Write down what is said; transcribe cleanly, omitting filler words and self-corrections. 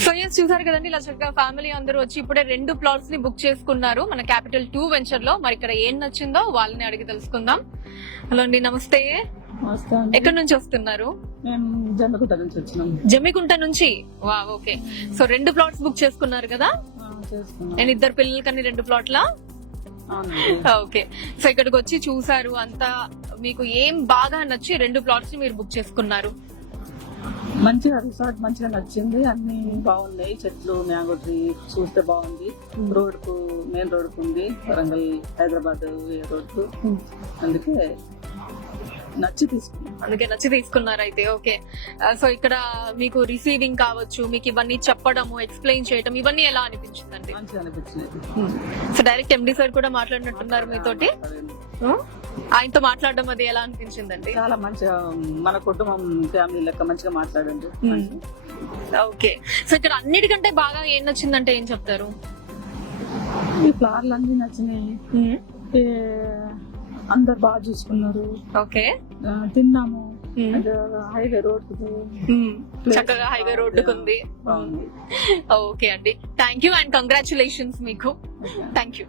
So yes చూసారు కదండి, ఇలా చక్కగా ఫ్యామిలీ అందరూ వచ్చి ఇప్పుడే 2 ప్లాట్స్ ని బుక్ చేసుకున్నారు మన క్యాపిటల్ 2 వెంచర్ లో. మరి ఇక్కడ ఏం నచ్చిందో వాళ్ళని అడిగి తెలుసుకుందాం. హలో అండి, నమస్తే. ఎక్కడి నుంచి వస్తున్నారు? మేము జమ్మికుంట నుంచి వచ్చినాం. జమ్మికుంట నుంచి. వా, ఓకే. సో 2 ప్లాట్స్ బుక్ చేసుకున్నారు కదా? నేను 2 పిల్లలకని 2 ప్లాట్లా? ఓకే. సో ఇక్కడికి వచ్చి చూసారు అంతా, మీకు ఏం బాగా నచ్చి 2 ప్లాట్స్ ని మీరు బుక్ చేసుకున్నారు? మంచిగా రిసార్ట్ మంచిగా నచ్చింది, అన్ని బాగున్నాయి. చెట్లు, మ్యాంగో ట్రీ చూస్తే బాగుంది. రోడ్ కు మెయిన్ రోడ్ కు ఉంది, వరంగల్ హైదరాబాద్ రోడ్ కు. అందుకే నచ్చి తీసుకున్నారు అయితే. ఓకే. సో ఇక్కడ మీకు రిసీవింగ్ కావచ్చు, మీకు ఇవన్నీ చెప్పడము, ఎక్స్ప్లెయిన్ చేయడం, ఇవన్నీ ఎలా అనిపించిందండి? మంచిగా అనిపించింది. సో డైరెక్ట్ ఎండి సార్ కూడా మాట్లాడినట్టున్నారు మీతోటి. ఆయనతో మాట్లాడడం అది ఎలా అనిపించిందండి? చాలా మంచిగా, మన కుటుంబం ఫ్యామిలీ లెక్క మంచిగా మాట్లాడండి. ఓకే. సో ఇక్కడ అన్నిటికంటే బాగా ఏం నచ్చిందంటే ఏం చెప్తారు? ఈ ఫ్లవర్లు అన్ని నచ్చినాయి, అందరు బాగా చూసుకున్నారు. ఓకే. తిన్నాము, హైవే రోడ్ చక్కగా హైవే రోడ్డుకుంది. ఓకే అండి, థ్యాంక్ యూ అండ్ కంగ్రాచులేషన్స్ మీకు. Thank you.